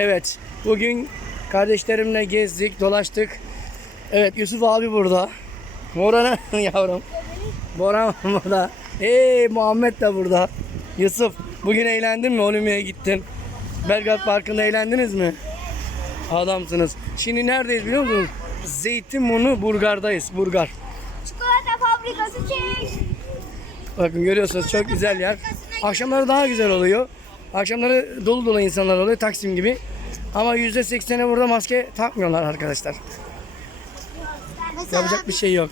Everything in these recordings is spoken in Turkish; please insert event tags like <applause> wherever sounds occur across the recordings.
Evet. Bugün kardeşlerimle gezdik, dolaştık. Evet Yusuf abi burada. Boran <laughs> yavrum. Boran burada. Hey Muhammed de burada. Yusuf bugün eğlendin mi? Olümü'ye gittin. Belgrad Parkı'nda eğlendiniz mi? Adamsınız. Şimdi neredeyiz biliyor musunuz? Zeytinburnu Burgar'dayız. Burgar. Çikolata fabrikası çek. Bakın görüyorsunuz çok güzel yer. Akşamları daha güzel oluyor. Akşamları dolu dolu insanlar oluyor Taksim gibi. Ama yüzde sekseni burada maske takmıyorlar arkadaşlar. Mesela Yapacak bir şey yok.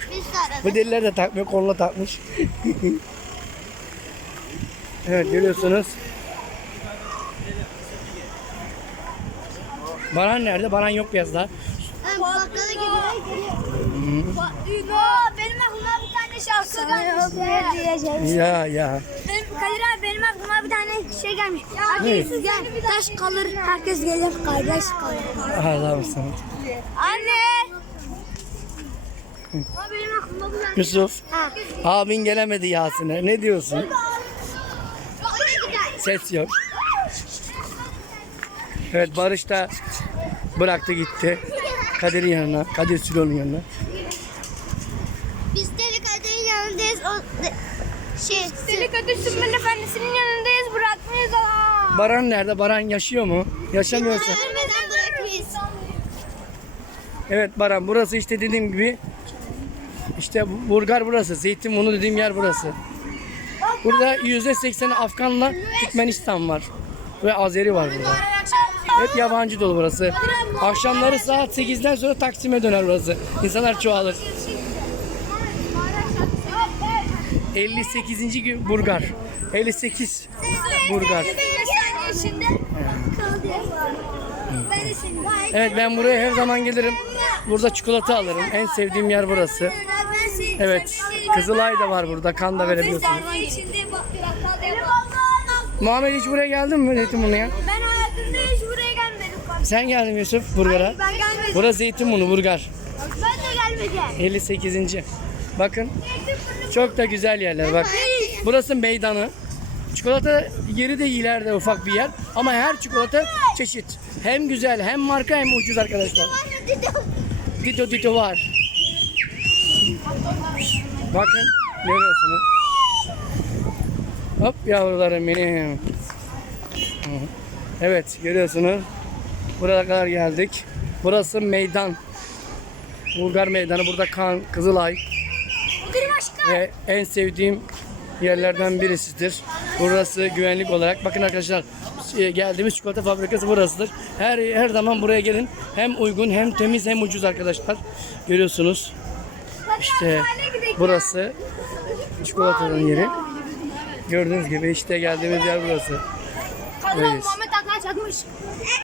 Bu deliler de takmıyor, koluna takmış. <laughs> evet görüyorsunuz. Baran nerede? Baran yok biraz daha. Bakkala benim aklıma bir tane şarkı gelmiş. Ya ya. Benim, abi aklıma bir tane şey gelmiş. Ne? Herkes gel, taş kalır, herkes gelir, kardeş kalır. Adamsın. Anne! Aa, benim aklıma. Yusuf. Ha. Abin gelemedi Yasin'e. Ne diyorsun? Ses yok. Evet Barış da bıraktı gitti. Kadir'in yanına. Kadir Sülo'nun yanına. Biz Deli Kadir'in yanındayız. O, de, şey, Deli Kadir Sümbül Efendisi'nin yanındayız. Bırakmayız ha. Baran nerede? Baran yaşıyor mu? Yaşamıyorsa. Ölmeden bırakmayız. Evet Baran burası işte dediğim gibi işte Burgar burası. Zeytinburnu dediğim yer burası. Burada yüzde sekseni Afganla Türkmenistan var. Ve Azeri var burada. Hep yabancı dolu burası. Akşamları saat 8'den sonra Taksim'e döner burası. İnsanlar çoğalır. 58. gün Burgar. 58 Burgar. Evet ben buraya her zaman gelirim. Burada çikolata alırım. En sevdiğim yer burası. Evet. Kızılay da var burada. Kan da verebiliyorsunuz. Muhammed hiç buraya geldin mi Zeytinburnu'ya? Ben hayatımda hiç buraya gelmedim. Sen geldin Yusuf Burgar'a. Ben gelmedim. Burası Zeytinburnu Burgar. Ben de gelmedim. 58. Bakın çok da güzel yerler bak. Burası meydanı. Çikolata yeri de ileride ufak bir yer. Ama her çikolata çeşit. Hem güzel hem marka hem ucuz arkadaşlar. Dito Dito var. Bakın görüyorsunuz. Hop yavrularım benim. Evet görüyorsunuz. Buraya kadar geldik. Burası meydan. Bulgar Meydanı. Burada kan, Kızılay. Ve en sevdiğim yerlerden birisidir. Burası güvenlik olarak. Bakın arkadaşlar e, geldiğimiz çikolata fabrikası burasıdır. Her her zaman buraya gelin. Hem uygun hem temiz hem ucuz arkadaşlar. Görüyorsunuz. İşte burası çikolatanın yeri. Gördüğünüz gibi işte geldiğimiz yer burası. Kadın Evet. Muhammed çakmış.